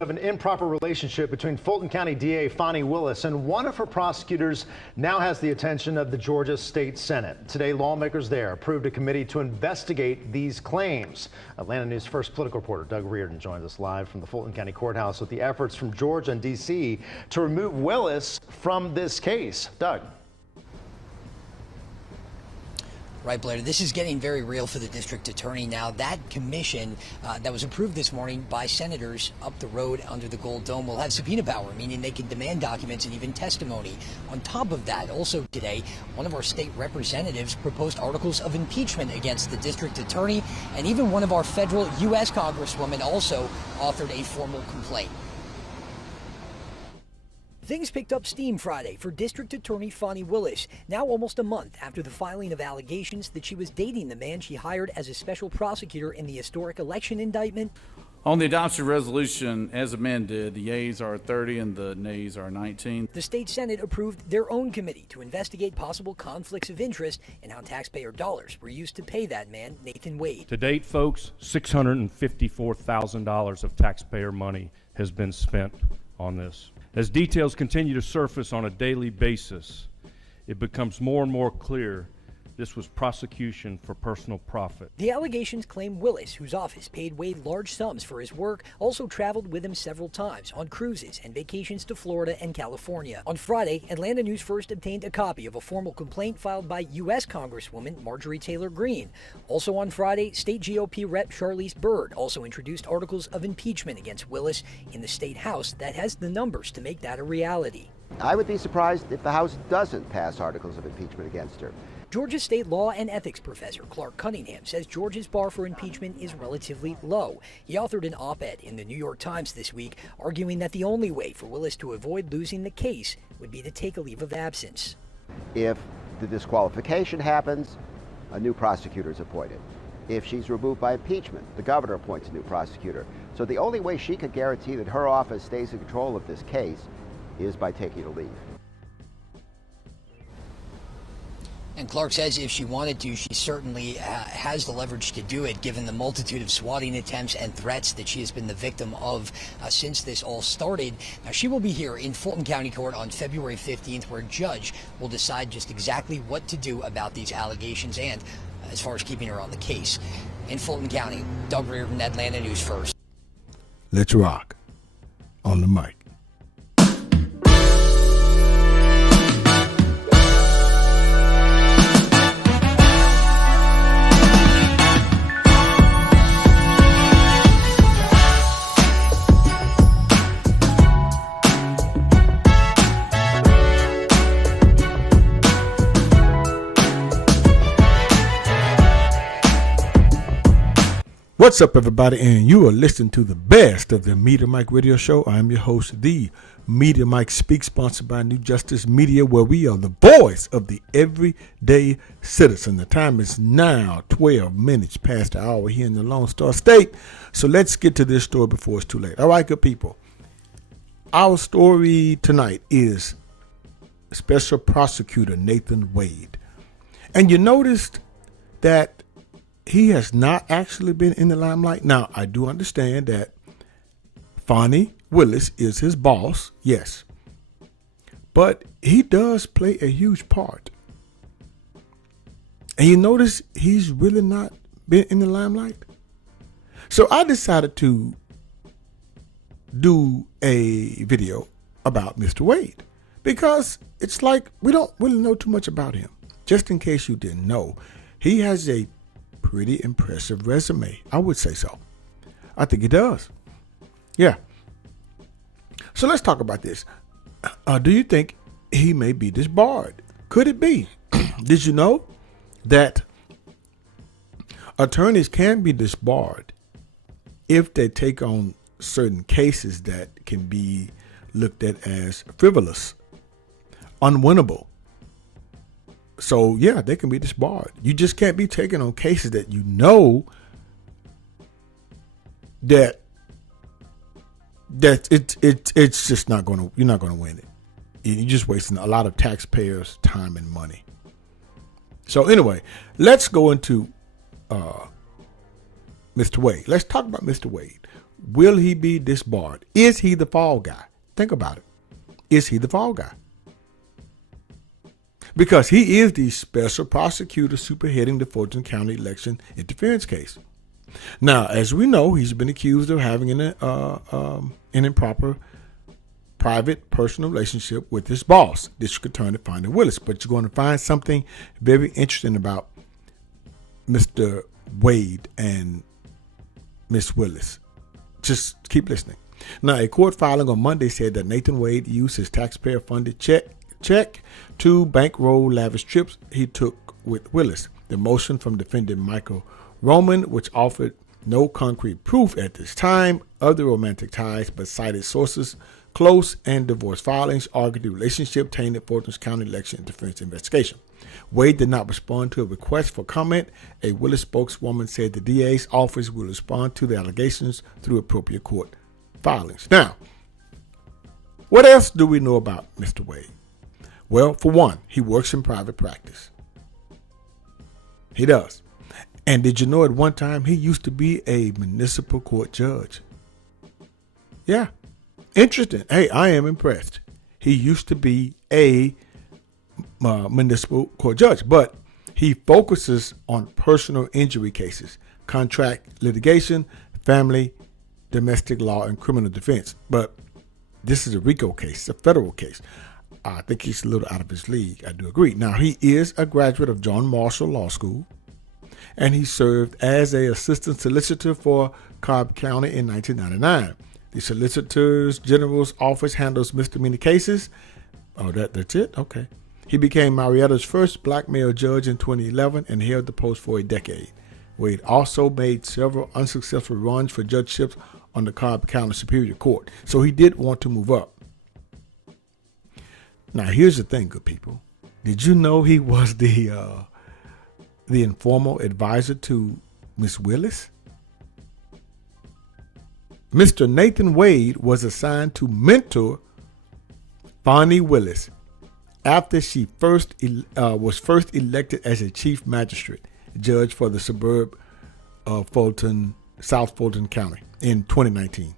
Of an improper relationship between Fulton County DA Fani Willis and one of her prosecutors now has the attention of the Georgia State Senate. Today, lawmakers there approved a committee to investigate these claims. Atlanta News First political reporter Doug Reardon joins us live from the Fulton County Courthouse with the efforts from Georgia and D.C. to remove Willis from this case. Doug. Right, Blair. This is getting very real for the district attorney now. That commission that was approved this morning by senators up the road under the Gold Dome will have subpoena power, meaning they can demand documents and even testimony. On top of that, also today, one of our state representatives proposed articles of impeachment against the district attorney, and even one of our federal U.S. congresswomen also authored a formal complaint. Things picked up steam Friday for District Attorney Fani Willis, now almost a month after the filing of allegations that she was dating the man she hired as a special prosecutor in the historic election indictment. On the adoption resolution as amended, the yeas are 30 and the nays are 19. The state Senate approved their own committee to investigate possible conflicts of interest and how taxpayer dollars were used to pay that man, Nathan Wade. To date, folks, $654,000 of taxpayer money has been spent on this. As details continue to surface on a daily basis, it becomes more and more clear this was prosecution for personal profit. The allegations claim Willis, whose office paid Wade large sums for his work, also traveled with him several times on cruises and vacations to Florida and California. On Friday, Atlanta News First obtained a copy of a formal complaint filed by U.S. Congresswoman Marjorie Taylor Greene. Also on Friday, state GOP Rep. Charlize Byrd also introduced articles of impeachment against Willis in the state House that has the numbers to make that a reality. I would be surprised if the House doesn't pass articles of impeachment against her. Georgia State law and ethics professor Clark Cunningham says Georgia's bar for impeachment is relatively low. He authored an op-ed in the New York Times this week, arguing that the only way for Willis to avoid losing the case would be to take a leave of absence. If the disqualification happens, a new prosecutor is appointed. If she's removed by impeachment, the governor appoints a new prosecutor. So the only way she could guarantee that her office stays in control of this case is by taking a leave. And Clark says if she wanted to, she certainly has the leverage to do it, given the multitude of swatting attempts and threats that she has been the victim of since this all started. Now, she will be here in Fulton County Court on February 15th, where a judge will decide just exactly what to do about these allegations and as far as keeping her on the case. In Fulton County, Doug Reardon, Atlanta News First. Let's rock on the mic. What's up, everybody, and you are listening to the best of the Media Mike Radio Show. I'm your host, the Media Mike Speak, sponsored by New Justice Media, where we are the voice of the everyday citizen. The time is now 12 minutes past the hour here in the Lone Star State, so let's get to this story before it's too late. All right, good people. Our story tonight is Special Prosecutor Nathan Wade. And you noticed that he has not actually been in the limelight. Now, I do understand that Fani Willis is his boss, yes. But he does play a huge part. And you notice he's really not been in the limelight. So I decided to do a video about Mr. Wade, because it's like we don't really know too much about him. Just in case you didn't know, he has a pretty impressive resume. I would say so. I think he does. Yeah. So let's talk about this. Do you think he may be disbarred? Could it be? Did you know that attorneys can be disbarred if they take on certain cases that can be looked at as frivolous, unwinnable? So, yeah, they can be disbarred. You just can't be taking on cases that you know that it's just not going to, you're not going to win it. You're just wasting a lot of taxpayers' time and money. So anyway, let's go into Mr. Wade. Let's talk about Mr. Wade. Will he be disbarred? Is he the fall guy? Think about it. Is he the fall guy? Because he is the special prosecutor superheading the Fulton County election interference case. Now, as we know, he's been accused of having an improper private personal relationship with his boss, District Attorney Fani Willis. But you're going to find something very interesting about Mr. Wade and Miss Willis. Just keep listening. Now, a court filing on Monday said that Nathan Wade used his taxpayer-funded check to bankroll lavish trips he took with Willis. The motion from defendant Michael Roman, which offered no concrete proof at this time of the romantic ties, but cited sources close and divorce filings, argued the relationship tainted Fulton County election interference investigation. Wade did not respond to a request for comment. A Willis spokeswoman said the DA's office will respond to the allegations through appropriate court filings. Now, what else do we know about Mr. Wade? Well, for one, he works in private practice. He does. And did you know at one time he used to be a municipal court judge? Yeah. Interesting. Hey, I am impressed. He used to be a municipal court judge, but he focuses on personal injury cases, contract litigation, family, domestic law, and criminal defense. But this is a RICO case, a federal case. I think he's a little out of his league. I do agree. Now, he is a graduate of John Marshall Law School, and he served as an assistant solicitor for Cobb County in 1999. The Solicitor General's office handles misdemeanor cases. Oh, that's it? Okay. He became Marietta's first black male judge in 2011 and held the post for a decade. Wade also made several unsuccessful runs for judgeships on the Cobb County Superior Court. So he did want to move up. Now, here's the thing, good people. Did you know he was the informal advisor to Miss Willis? Mr. Nathan Wade was assigned to mentor Fani Willis after she was first elected as a chief magistrate judge for the suburb of South Fulton County in 2019.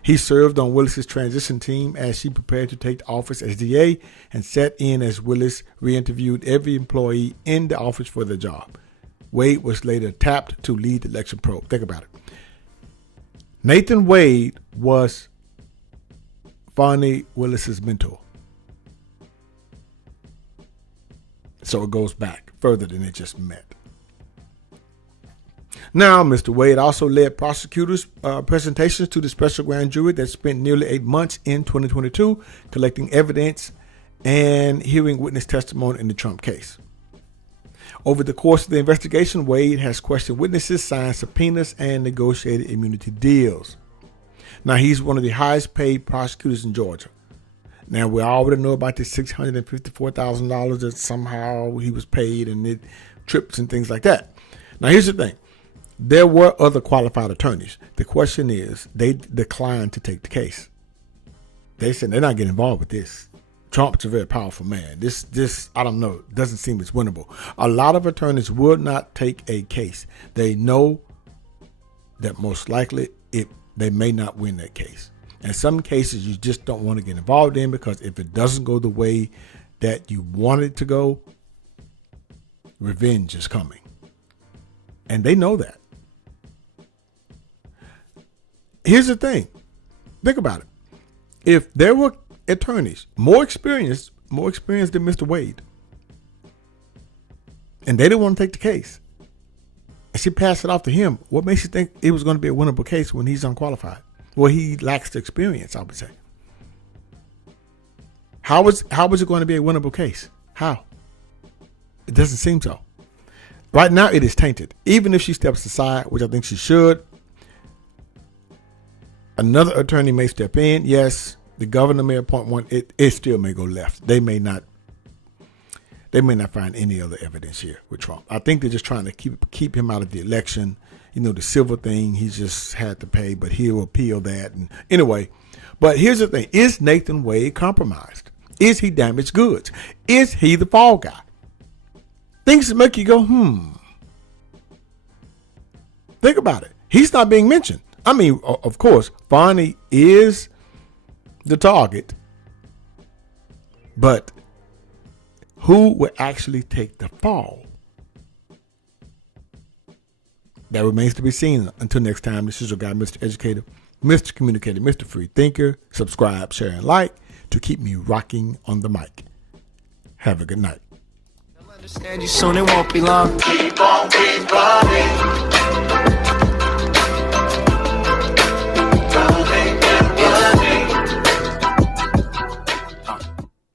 He served on Willis's transition team as she prepared to take the office as DA and sat in as Willis re-interviewed every employee in the office for the job. Wade was later tapped to lead the election probe. Think about it. Nathan Wade was Fani Willis's mentor. So it goes back further than it just met. Now, Mr. Wade also led prosecutors' presentations to the special grand jury that spent nearly 8 months in 2022 collecting evidence and hearing witness testimony in the Trump case. Over the course of the investigation, Wade has questioned witnesses, signed subpoenas, and negotiated immunity deals. Now, he's one of the highest paid prosecutors in Georgia. Now, we already know about the $654,000 that somehow he was paid and it trips and things like that. Now, here's the thing. There were other qualified attorneys. The question is, they declined to take the case. They said they're not getting involved with this. Trump's a very powerful man. This I don't know, doesn't seem it's winnable. A lot of attorneys would not take a case. They know that most likely they may not win that case. And some cases you just don't want to get involved in because if it doesn't go the way that you want it to go, revenge is coming. And they know that. Here's the thing. Think about it. If there were attorneys more experienced than Mr. Wade, and they didn't want to take the case, and she passed it off to him, what makes you think it was going to be a winnable case when he's unqualified? Well, he lacks the experience, I would say. How is it going to be a winnable case? How? It doesn't seem so. Right now, it is tainted. Even if she steps aside, which I think she should, another attorney may step in. Yes, the governor may appoint one. It still may go left. They may not find any other evidence here with Trump. I think they're just trying to keep him out of the election. You know, the civil thing, he just had to pay, but he'll appeal that. And anyway, but here's the thing. Is Nathan Wade compromised? Is he damaged goods? Is he the fall guy? Things that make you go, Think about it. He's not being mentioned. I mean, of course, Fani is the target, but who will actually take the fall? That remains to be seen. Until next time, this is your guy, Mr. Educator, Mr. Communicator, Mr. Free Thinker. Subscribe, share, and like to keep me rocking on the mic. Have a good night. Understand you soon, it won't be long. Keep on, keep on.